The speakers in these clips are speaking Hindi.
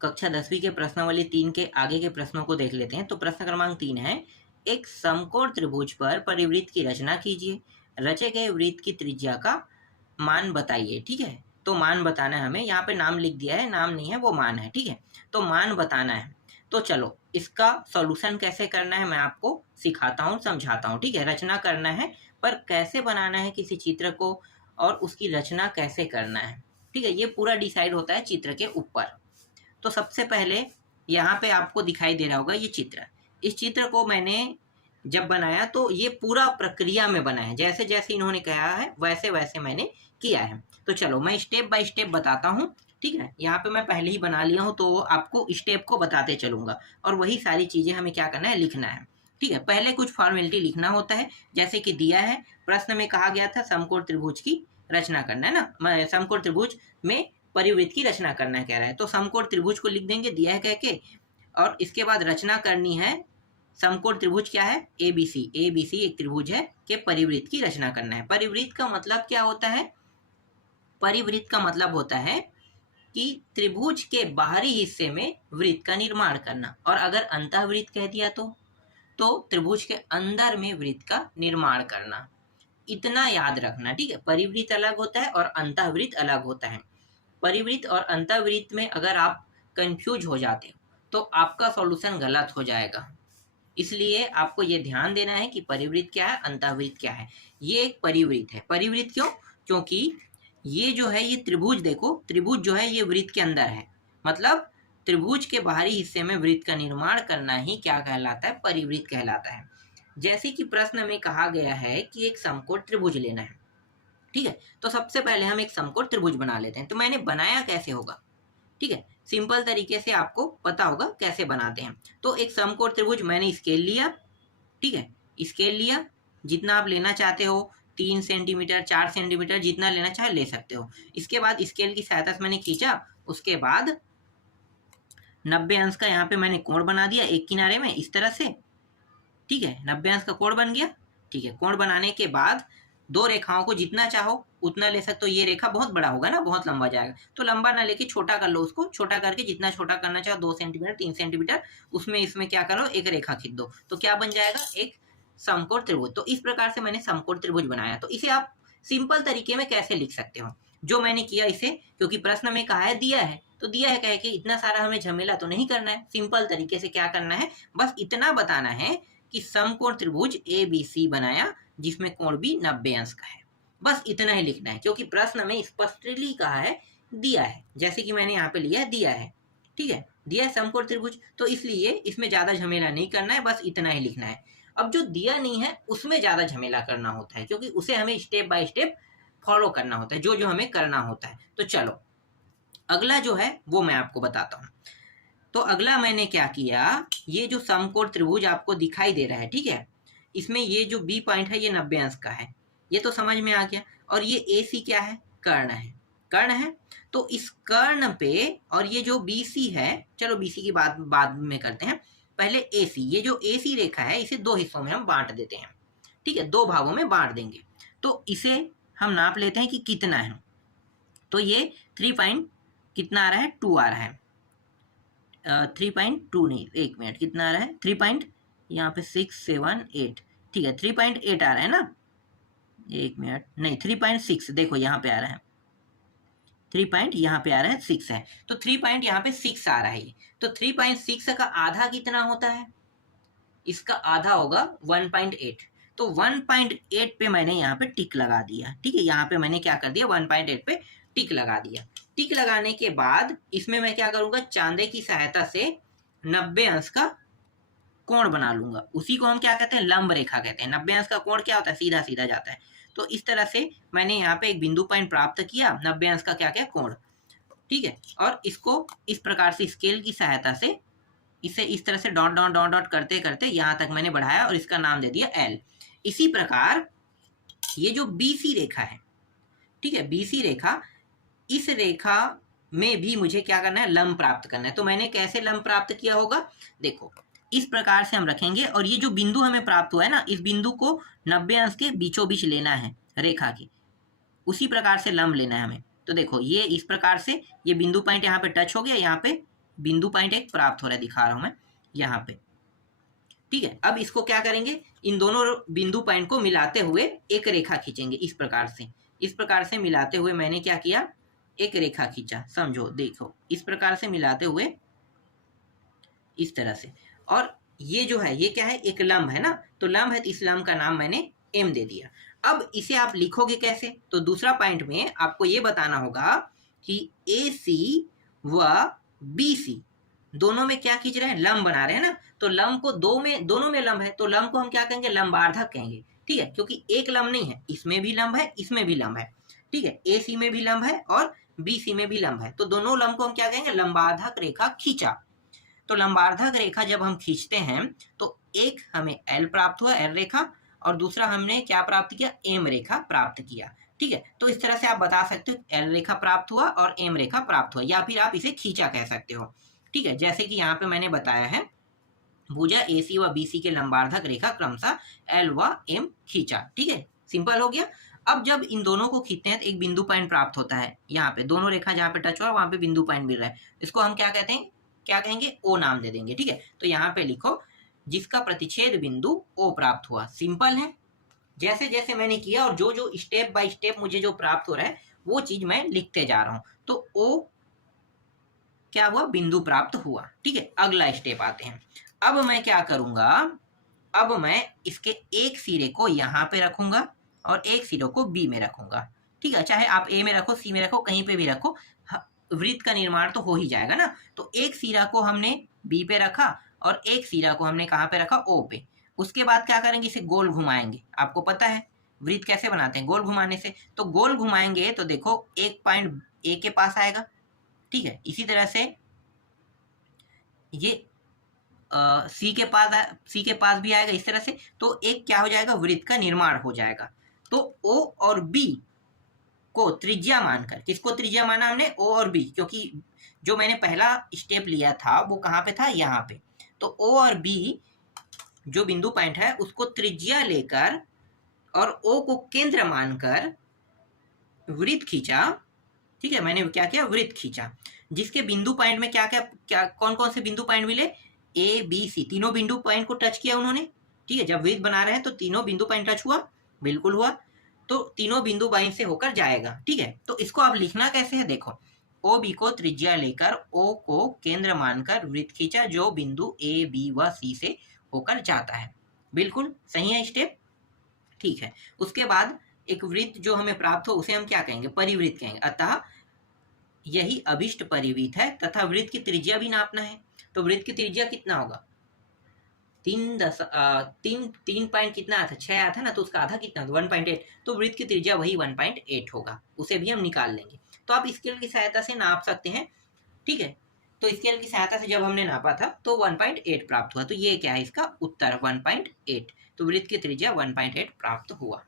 कक्षा 10वीं के प्रश्नावली 3 के आगे के प्रश्नों को देख लेते हैं। तो प्रश्न क्रमांक 3 है, एक समकोण त्रिभुज पर परिवृत्त की रचना कीजिए। रचे गए वृत्त की त्रिज्या का मान बताइए। ठीक है, तो मान बताना है हमें। यहाँ पे नाम लिख दिया है, नाम नहीं है, वो मान है। ठीक है, तो मान बताना है। तो चलो इसका सॉल्यूशन कैसे करना है मैं आपको सिखाता हूँ, समझाता हूँ। ठीक है, रचना करना है, पर कैसे बनाना है किसी चित्र को और उसकी रचना कैसे करना है, ठीक है, ये पूरा डिसाइड होता है चित्र के ऊपर। तो सबसे पहले यहाँ पे आपको दिखाई दे रहा होगा ये चित्र। इस चित्र को मैंने जब बनाया तो ये पूरा प्रक्रिया में बना है, जैसे जैसे इन्होंने कहा है वैसे वैसे मैंने किया है। तो चलो मैं स्टेप बाय स्टेप बताता हूँ। ठीक है, यहाँ पे मैं पहले ही बना लिया हूँ तो आपको स्टेप को बताते चलूंगा, और वही सारी चीज़ें हमें क्या करना है, लिखना है। ठीक है, पहले कुछ फॉर्मेलिटी लिखना होता है, जैसे कि दिया है प्रश्न में कहा गया था समकोण त्रिभुज की रचना करना है ना, समकोण त्रिभुज में परिवृत्त की रचना करना कह रहा है। तो समकोण त्रिभुज को लिख देंगे दिया है कह के, और इसके बाद रचना करनी है। समकोण त्रिभुज क्या है, एबीसी, एबीसी एक त्रिभुज है के परिवृत्त की रचना करना है। परिवृत्त का मतलब क्या होता है, परिवृत्त का मतलब होता है कि त्रिभुज के बाहरी हिस्से में वृत्त का निर्माण करना, और अगर अंतःवृत्त कह दिया तो त्रिभुज के अंदर में वृत्त का निर्माण करना। इतना याद रखना। ठीक है, परिवृत्त अलग होता है और अंतःवृत्त अलग होता है। परिवृत्त और अंतःवृत्त में अगर आप कंफ्यूज हो जाते हो तो आपका सॉल्यूशन गलत हो जाएगा। इसलिए आपको ये ध्यान देना है कि परिवृत्त क्या है, अंतःवृत्त क्या है। ये एक परिवृत्त है। परिवृत्त क्यों, क्योंकि ये जो है ये त्रिभुज, देखो त्रिभुज जो है ये वृत्त के अंदर है, मतलब त्रिभुज के बाहरी हिस्से में वृत्त का निर्माण करना ही क्या कहलाता है, परिवृत्त कहलाता है। जैसे कि प्रश्न में कहा गया है कि एक समकोण त्रिभुज लेना है। ठीक है, तो सबसे पहले हम एक समकोण त्रिभुज बना लेते हैं। तो मैंने बनाया कैसे होगा, ठीक है, सिंपल तरीके से आपको पता होगा कैसे बनाते हैं। तो एक समकोण त्रिभुज मैंने स्केल लिया। ठीक है, स्केल लिया, जितना आप लेना चाहते हो, 3 सेंटीमीटर 4 सेंटीमीटर जितना लेना चाहे ले सकते हो। इसके बाद स्केल की सहायता से मैंने खींचा, उसके बाद 90 अंश का यहाँ पे मैंने कोण बना दिया एक किनारे में इस तरह से। ठीक है, 90 अंश का कोण बन गया। ठीक है, कोण बनाने के बाद दो रेखाओं को जितना चाहो उतना ले सकते हो। ये रेखा बहुत बड़ा होगा ना, बहुत लंबा जाएगा, तो लंबा ना लेके छोटा कर लो उसको। छोटा करके जितना छोटा करना चाहो 2 सेंटीमीटर 3 सेंटीमीटर, उसमें इसमें क्या करो, एक रेखा खींच दो, तो क्या बन जाएगा, एक समकोण त्रिभुज। तो इस प्रकार से मैंने समकोण त्रिभुज बनाया। तो इसे आप सिंपल तरीके में कैसे लिख सकते हो, जो मैंने किया इसे, क्योंकि प्रश्न में कहा है दिया है, तो दिया है कहे कि इतना सारा हमें झमेला तो नहीं करना है। सिंपल तरीके से क्या करना है, बस इतना बताना है कि समकोण त्रिभुज ABC बनाया जिसमें कोण भी 90 अंश का है। बस इतना ही लिखना है, क्योंकि प्रश्न में स्पष्टली कहा है दिया है, जैसे कि मैंने यहाँ पे लिया है दिया है। ठीक है, दिया है समकोण त्रिभुज, तो इसलिए इसमें ज्यादा झमेला नहीं करना है, बस इतना ही लिखना है। अब जो दिया नहीं है उसमें ज्यादा झमेला करना होता है, क्योंकि उसे हमें स्टेप बाय स्टेप फॉलो करना होता है, जो जो हमें करना होता है। तो चलो अगला जो है वो मैं आपको बताता हूँ। तो अगला मैंने क्या किया, ये जो समकोण त्रिभुज आपको दिखाई दे रहा है, ठीक है, इसमें ये जो बी पॉइंट है ये 90 अंश का है, ये तो समझ में आ गया। और ये AC क्या है, कर्ण है, कर्ण है। तो इस कर्ण पे, और ये जो BC है, चलो BC की बात बाद में करते हैं, पहले AC, ये जो AC रेखा है इसे दो हिस्सों में हम बांट देते हैं। ठीक है, दो भागों में बांट देंगे। तो इसे हम नाप लेते हैं कि कितना है। तो ये 3 पॉइंट कितना आ रहा है, 2 आ रहा है। 3.2 नहीं, एक मिनट, कितना आ रहा है, 3 पॉइंट, यहाँ पे 6 7 8, ठीक है 3.8 आ रहा है ना, एक मिनट, नहीं 3.6, देखो यहाँ पे आ रहा है 3 पॉइंट, यहाँ पे आ रहा है 6 है, तो 3 पॉइंट यहाँ पे 6 आ रहा है। तो 3.6 का आधा कितना होता है, इसका आधा होगा 1.8। तो 1.8 पे मैंने यहाँ पे टिक लगा दिया। ठीक है, यहाँ पे मैंने क्या कर दिया, 1.8 पे टिक लगा दिया। टिक लगाने के बाद इसमें मैं क्या करूंगा, चांदे की सहायता से 90 अंश का कोण बना लूंगा। उसी को हम क्या कहते हैं, लंब रेखा कहते हैं। 90 अंश का कोण क्या होता है, सीधा सीधा जाता है। तो इस तरह से मैंने यहाँ पे एक बिंदु पॉइंट प्राप्त किया, 90 अंश का क्या क्या कोण। ठीक है, और इसको इस प्रकार से स्केल की सहायता से इसे इस तरह से डॉट डॉट डॉट डॉट करते करते यहाँ तक मैंने बढ़ाया और इसका नाम दे दिया L। इसी प्रकार ये जो BC रेखा है, ठीक है, BC रेखा, इस रेखा में भी मुझे क्या करना है, लंब प्राप्त करना है। तो मैंने कैसे लंब प्राप्त किया होगा, देखो इस प्रकार से हम रखेंगे, और ये जो बिंदु हमें प्राप्त हुआ है ना, इस बिंदु को 90 अंश के बीचों बीच लेना है रेखा की, उसी प्रकार से लंब लेना है हमें। तो देखो ये इस प्रकार से ये बिंदु पॉइंट यहाँ पे टच हो गया, यहाँ पे बिंदु पॉइंट एक प्राप्त हो रहा है, दिखा रहा हूं मैं यहाँ पे। ठीक है, अब इसको क्या करेंगे, इन दोनों बिंदु पॉइंट को मिलाते हुए एक रेखा खींचेंगे इस प्रकार से। इस प्रकार से मिलाते हुए मैंने क्या किया, एक रेखा खींचा, समझो, देखो इस प्रकार से मिलाते हुए इस तरह से। और ये जो है ये क्या है, एक लंब है ना, तो लंब है तो इस लंब का नाम मैंने एम दे दिया। अब इसे आप लिखोगे कैसे, तो दूसरा पॉइंट में आपको ये बताना होगा कि ए सी व बी सी दोनों में क्या खींच रहे हैं, लंब बना रहे हैं ना, तो लंब को दोनों में लंब है, तो लंब को हम क्या कहेंगे, लंबार्धक कहेंगे। ठीक है, क्योंकि एक लंब नहीं है, इसमें भी लंब है, इसमें भी लंब है। ठीक है, ए सी में भी लंब है और बी सी में भी लंब है, तो दोनों लंब को हम क्या कहेंगे, लंबार्धक रेखा खींचा। तो लंबार्धक रेखा जब हम खींचते हैं तो एक हमें एल प्राप्त हुआ, एल रेखा, और दूसरा हमने क्या प्राप्त किया, एम रेखा प्राप्त किया। ठीक है, तो इस तरह से आप बता सकते हो एल रेखा प्राप्त हुआ और एम रेखा प्राप्त हुआ, या फिर आप इसे खींचा कह सकते हो। ठीक है, जैसे कि यहाँ पे मैंने बताया है, भुजा ए सी व बी सी के लंबार्धक रेखा क्रमशः एल व एम खींचा। ठीक है, सिंपल हो गया। अब जब इन दोनों को खींचते हैं तो एक बिंदु पॉइंट प्राप्त होता है, यहाँ पे दोनों रेखा जहाँ पे टच हुआ वहां पे बिंदु पॉइंट मिल रहा है, इसको हम क्या कहते हैं, क्या कहेंगे, ओ नाम दे देंगे। ठीक है, तो यहाँ पे लिखो जिसका प्रतिच्छेद बिंदु ओ प्राप्त हुआ। सिंपल है, जैसे जैसे मैंने किया और जो जो स्टेप बाय स्टेप मुझे जो प्राप्त हो रहा है वो चीज मैं लिखते जा रहा हूं। तो ओ क्या हुआ, बिंदु प्राप्त हुआ। ठीक है, अगला स्टेप आते हैं। अब मैं क्या करूंगा, अब मैं इसके एक सिरे को यहाँ पे रखूंगा और एक सिरे को बी में रखूंगा। ठीक है, चाहे आप ए में रखो, सी में रखो, कहीं पे भी रखो, वृत्त का निर्माण तो हो ही जाएगा ना। तो एक सिरा को हमने बी पे रखा और एक सिरा को हमने कहाँ पे रखा, ओ पे। उसके बाद क्या करेंगे, इसे गोल घुमाएंगे। आपको पता है वृत्त कैसे बनाते हैं, गोल घुमाने से। तो गोल घुमाएंगे तो देखो एक पॉइंट ए के पास आएगा। ठीक है, इसी तरह से ये सी के पास भी आएगा, इस तरह से। तो एक क्या हो जाएगा, वृत्त का निर्माण हो जाएगा। तो ओ और बी को त्रिज्या मानकर, किसको त्रिज्या माना हमने, ओ और बी, क्योंकि जो मैंने पहला स्टेप लिया था वो कहाँ पे था, यहाँ पे। तो ओ और बी जो बिंदु पॉइंट है उसको त्रिज्या लेकर और ओ को केंद्र मानकर वृत्त खींचा। ठीक है, मैंने क्या किया, वृत्त खींचा, जिसके बिंदु पॉइंट में क्या क्या क्या कौन कौन से बिंदु पॉइंट मिले, ए बी सी, तीनों बिंदु पॉइंट को टच किया उन्होंने। ठीक है, जब वृत्त बना रहे हैं तो तीनों बिंदु पॉइंट टच हुआ, बिल्कुल हुआ, तो तीनों बिंदु पॉइंट से होकर जाएगा। ठीक है, तो इसको आप लिखना कैसे है, देखो ओ बी को त्रिज्या लेकर ओ को केंद्र मानकर वृत्त खींचा जो बिंदु ए बी व सी से होकर जाता है। बिल्कुल सही है स्टेप। ठीक है, उसके बाद एक वृत्त जो हमें प्राप्त हो उसे हम क्या कहेंगे, परिवृत्त कहेंगे। अतः यही अभिष्ट परिवृत्त है तथा वृत्त की त्रिज्या भी नापना है। तो वृत्त की त्रिज्या कितना होगा, 3 पॉइंट कितना आता, 6 आया था ना, तो उसका आधा कितना, 1.8। तो वृत्त की त्रिज्या वही 1.8 होगा, उसे भी हम निकाल लेंगे। तो आप स्केल की सहायता से नाप सकते हैं। ठीक है, तो स्केल की सहायता से जब हमने नापा था तो 1.8 प्राप्त हुआ, तो ये क्या है इसका उत्तर, 1.8। तो वृत्त की त्रिज्या 1.8 प्राप्त हुआ।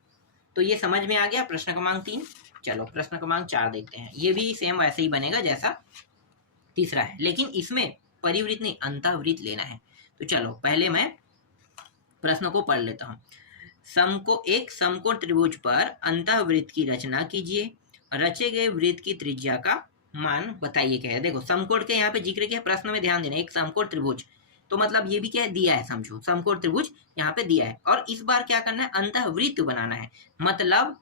तो ये समझ में आ गया प्रश्न क्रमांक 3। चलो प्रश्न क्रमांक 4 देखते हैं। ये भी सेम वैसे ही बनेगा जैसा तीसरा है, लेकिन इसमें परिवृत्त नहीं, अंतःवृत्त लेना है। तो चलो पहले मैं प्रश्न को पढ़ लेता हूँ। एक समकोण त्रिभुज पर अंतःवृत्त की रचना कीजिए, रचे गए वृत्त की त्रिज्या का मान बताइए। क्या है, देखो समकोण के यहाँ पे जिक्र किया, प्रश्न में ध्यान देना, एक समकोण त्रिभुज, तो मतलब ये भी क्या है, दिया है, समझो समकोण त्रिभुज यहाँ पे दिया है। और इस बार क्या करना है, अंतःवृत्त बनाना है। मतलब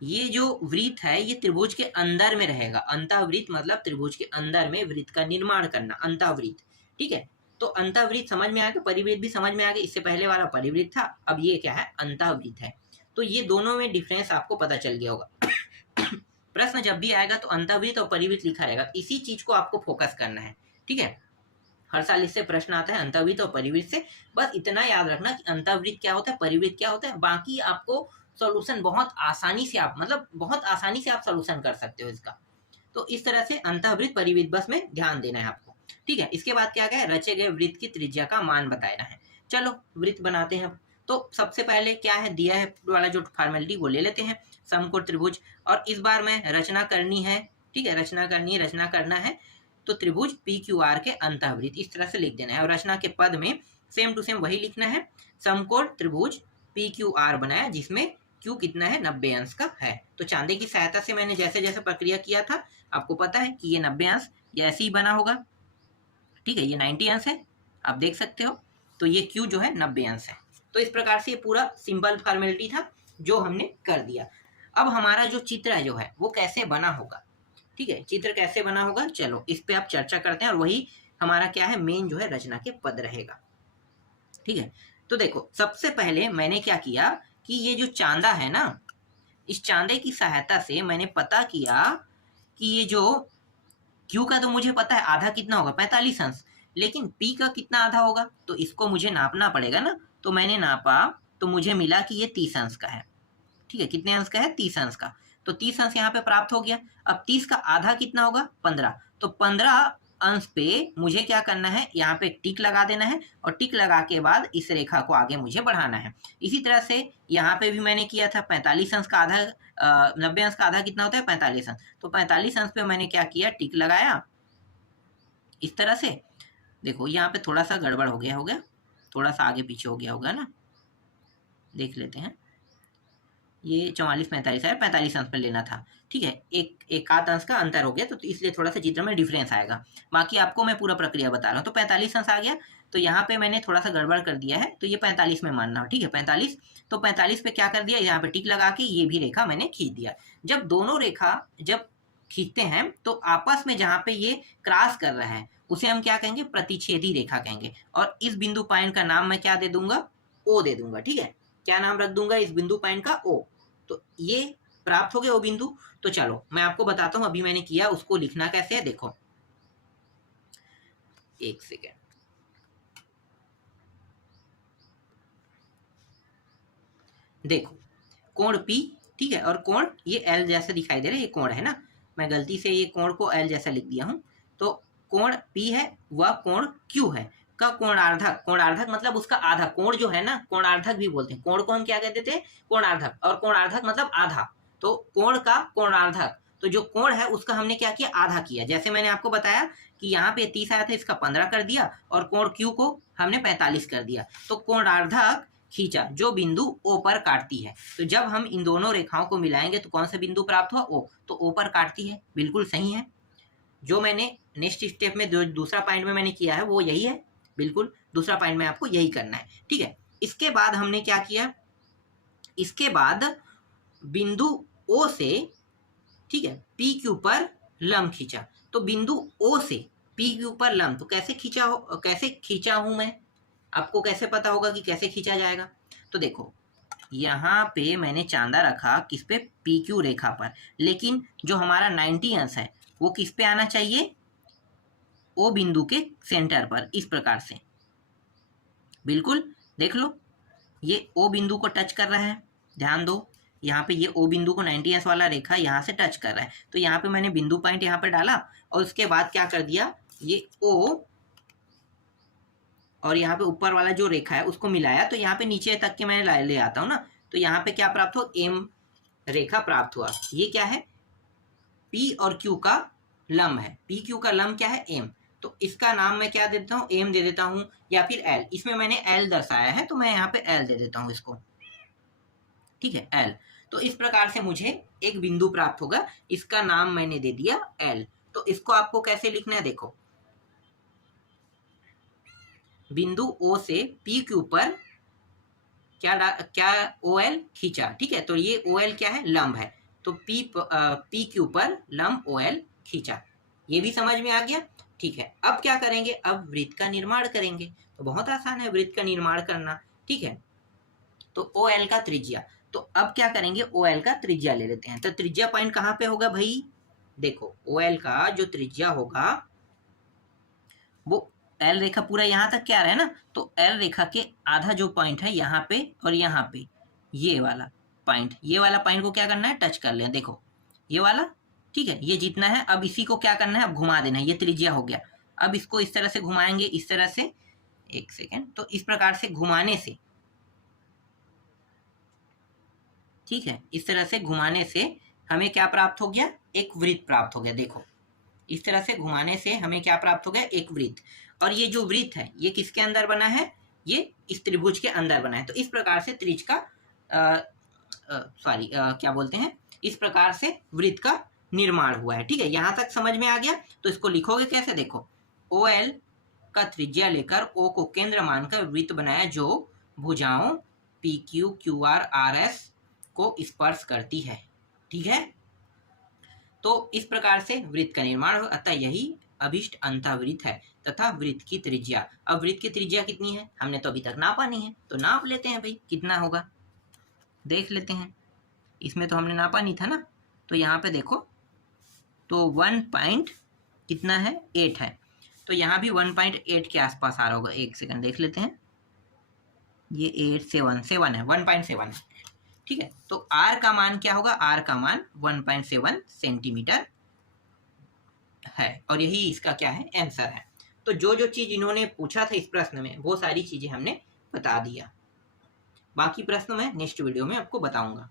ये जो वृत्त है ये त्रिभुज के अंदर में रहेगा। अंतःवृत्त मतलब त्रिभुज के अंदर में वृत्त का निर्माण करना, अंतःवृत्त। ठीक है, तो अंतःवृत्त समझ में आ गया, परिवृत्त भी समझ में आ गया। इससे पहले वाला परिवृत्त था, अब ये क्या है, अंतःवृत्त है। तो ये दोनों में डिफरेंस आपको पता चल गया होगा। प्रश्न जब भी आएगा तो अंतःवृत्त और परिवृत्त लिखा रहेगा, इसी चीज को आपको फोकस करना है। ठीक है, हर साल इससे प्रश्न आता है अंतःवृत्त और परिवृत्त से। बस इतना याद रखना कि अंतःवृत्त क्या होता है, परिवृत्त क्या होता है, बाकी आपको सॉल्यूशन बहुत आसानी से आप सॉल्यूशन कर सकते हो इसका। तो इस तरह से अंतःवृत्त परिवृत्त बस में ध्यान देना है आपको। ठीक है, इसके बाद क्या है, रचे गए वृत्त की त्रिज्या का मान बताना है। चलो वृत्त बनाते हैं। तो सबसे पहले क्या है, दिया है वाला जो फॉर्मेलिटी वो ले लेते हैं, समकोण त्रिभुज। और इस बार में रचना करनी है। ठीक है, रचना करना है। तो त्रिभुज पी क्यू आर के अंतःवृत्त इस तरह से लिख देना है, और रचना के पद में सेम टू सेम वही लिखना है। समकोण त्रिभुज पी क्यू आर बनाया जिसमें क्यू कितना है, 90 अंश का है। तो चांदे की सहायता से मैंने जैसे जैसे प्रक्रिया किया था आपको पता है कि ये 90 अंश ये ऐसे ही बना होगा, ठीक है। ये 90 अंश है, आप देख सकते हो। तो ये Q जो है 90 अंश है। तो इस प्रकार से ये पूरा सिंपल फॉर्मेलिटी था जो हमने कर दिया। अब हमारा जो चित्र जो है वो कैसे बना होगा, ठीक है, चित्र कैसे बना होगा, चलो इस पे आप चर्चा करते हैं। और वही हमारा क्या है, मेन जो है रचना के पद रहेगा, ठीक है। तो देखो सबसे पहले मैंने क्या किया कि ये जो चांदा है ना, इस चांदे की सहायता से मैंने पता किया कि ये जो Q का तो मुझे पता है आधा कितना होगा, 45 अंश, लेकिन P का कितना आधा होगा, तो इसको मुझे नापना पड़ेगा ना। तो मैंने नापा तो मुझे मिला कि ये 30 अंश का है, ठीक है। कितने अंश का है, 30 अंश का। तो 30 अंश यहाँ पे प्राप्त हो गया। अब 30 का आधा कितना होगा, 15। तो 15 अंश पे मुझे क्या करना है, यहाँ पे टिक लगा देना है, और टिक लगा के बाद इस रेखा को आगे मुझे बढ़ाना है। इसी तरह से यहाँ पे भी मैंने किया था, 45 अंश का आधा 90 अंश का आधा कितना होता है, 45 अंश। तो 45 अंश पे मैंने क्या किया, टिक लगाया इस तरह से। देखो यहाँ पे थोड़ा सा गड़बड़ हो गया, थोड़ा सा आगे पीछे हो गया होगा ना, देख लेते हैं। ये 44 45 है, 45 अंश पे लेना था, ठीक है। एक आध अंश का अंतर हो गया, तो इसलिए थोड़ा सा चित्र में डिफरेंस आएगा। बाकी आपको मैं पूरा प्रक्रिया बता रहा हूँ। तो 45 अंश आ गया, तो यहाँ पे मैंने थोड़ा सा गड़बड़ कर दिया है, तो ये 45 में मानना हो, ठीक है। 45, तो 45 पे क्या कर दिया, यहाँ पे टिक लगा के ये भी रेखा मैंने खींच दिया। जब दोनों रेखा जब खींचते हैं तो आपस में जहाँ पे ये क्रॉस कर रहा है उसे हम क्या कहेंगे, प्रतिच्छेदी रेखा कहेंगे। और इस बिंदु पॉइंट का नाम मैं क्या दे दूंगा, ओ दे दूंगा, ठीक है। क्या नाम रख दूंगा इस बिंदु पॉइंट का, ओ। तो ये प्राप्त हो गया वो बिंदु। तो चलो मैं आपको बताता हूं अभी मैंने किया उसको लिखना कैसे है, देखो एक सेकेंड। देखो कोण P, ठीक है, और कोण ये L जैसा दिखाई दे रहा है, ये कोण है ना, मैं गलती से ये कोण को L जैसा लिख दिया हूं। तो कोण P है वह कोण Q है का कोणार्धक, कोणार्धक मतलब उसका आधा, कोण जो है ना कोणार्धक भी बोलते हैं। कोण को हम क्या कहते थे, कोणार्धक, और कोणार्धक मतलब आधा। तो कोण का कोणार्धक, तो जो कोण है उसका हमने क्या किया, आधा किया। जैसे मैंने आपको बताया कि यहाँ पे 30 आया था, इसका 15 कर दिया, और कोण Q को हमने 45 कर दिया। तो कोणार्धक खींचा जो बिंदु O पर काटती है। तो जब हम इन दोनों रेखाओं को मिलाएंगे तो कौन सा बिंदु प्राप्त हुआ, O। तो O पर काटती है, बिल्कुल सही है। जो मैंने नेक्स्ट स्टेप में दूसरा पॉइंट में मैंने किया है वो यही है, बिल्कुल दूसरा पॉइंट में आपको यही करना है, ठीक है। इसके बाद हमने क्या किया, इसके बाद बिंदु O से, ठीक है, PQ पर लंब खींचा। तो बिंदु O से PQ पर लंब तो कैसे खींचा हूं मैं, आपको कैसे पता होगा कि कैसे खींचा जाएगा। तो देखो यहाँ पे मैंने चांदा रखा किस पे, PQ रेखा पर, लेकिन जो हमारा 90 अंश है वो किस पे आना चाहिए, O बिंदु के सेंटर पर, इस प्रकार से। बिल्कुल देख लो ये O बिंदु को टच कर रहा है, ध्यान दो यहाँ पे ये O बिंदु को 90 अंश वाला रेखा यहाँ से टच कर रहा है। तो यहाँ पे मैंने बिंदु पॉइंट यहाँ पे डाला, और उसके बाद क्या कर दिया, ये O और यहाँ पे ऊपर वाला जो रेखा है उसको मिलाया। तो यहाँ पे नीचे तक के मैं ले आता हूँ ना, तो यहाँ पे क्या प्राप्त हो, एम रेखा प्राप्त हुआ। ये क्या है, P और Q का लंब है। PQ का लंब क्या है, एम। तो इसका नाम मैं क्या दे देता हूँ, एम दे देता हूँ, या फिर एल। इसमें मैंने एल दर्शाया है तो मैं यहाँ पे एल दे देता हूँ इसको, ठीक है, एल। तो इस प्रकार से मुझे एक बिंदु प्राप्त होगा, इसका नाम मैंने दे दिया एल। तो इसको आपको कैसे लिखना है, देखो बिंदु O से PQ पर क्या OL खींचा, ठीक है। तो ये OL क्या है, लंब है। तो PQ पर लंब OL खींचा। ये भी समझ में आ गया, ठीक है। अब क्या करेंगे, अब वृत्त का निर्माण करेंगे। तो बहुत आसान है वृत्त का निर्माण करना, ठीक है। तो OL का त्रिज्या, तो अब क्या करेंगे, OL का त्रिज्या ले लेते हैं। तो त्रिज्या पॉइंट कहाँ पे होगा भाई, देखो OL का जो त्रिज्या होगा वो एल रेखा पूरा यहाँ तक क्या रहा है ना, तो एल रेखा के आधा जो पॉइंट है यहाँ पे और यहाँ पे, ये वाला पॉइंट, ये वाला पॉइंट को क्या करना है, टच कर लें। देखो ये वाला, ठीक है, ये जितना है। अब इसी को क्या करना है, अब घुमा देना है, ये त्रिज्या हो गया। अब इसको इस तरह से घुमाएंगे, इस तरह से, एक सेकेंड, तो इस प्रकार से घुमाने से, ठीक है, इस तरह से घुमाने से हमें क्या प्राप्त हो गया, एक वृत्त प्राप्त हो गया। देखो इस तरह से घुमाने से हमें क्या प्राप्त हो गया, एक वृत्त। और ये जो वृत्त है ये किसके अंदर बना है, ये इस त्रिभुज के अंदर बना है। तो इस प्रकार से त्रिज्या का क्या बोलते हैं, इस प्रकार से वृत्त का निर्माण हुआ है। ठीक है, यहाँ तक समझ में आ गया। तो इसको लिखोगे कैसे, देखो OL का त्रिज्या लेकर O को केंद्र मानकर वृत्त बनाया जो भुजाओं PQ QR RS को स्पर्श करती है। ठीक है, तो इस प्रकार से वृत्त का निर्माण हो, अतः यही अभिष्ट अंतःवृत्त है तथा वृत्त की त्रिज्या। अब वृत्त की त्रिज्या कितनी है हमने तो अभी तक नापा नहीं है, तो नाप लेते हैं भाई कितना होगा, देख लेते हैं। इसमें तो हमने नापा नहीं था ना, तो यहाँ पे देखो तो 1 कितना है 8 है, तो यहाँ भी 1.8 के आसपास आ रहा होगा। एक सेकंड देख लेते हैं, ये 877 है, 1.7 है। ठीक है, तो R का मान क्या होगा, R का मान 1.7 सेंटीमीटर है, और यही इसका क्या है आंसर है। तो जो जो चीज इन्होंने पूछा था इस प्रश्न में वो सारी चीजें हमने बता दिया। बाकी प्रश्न मैं नेक्स्ट वीडियो में आपको बताऊंगा।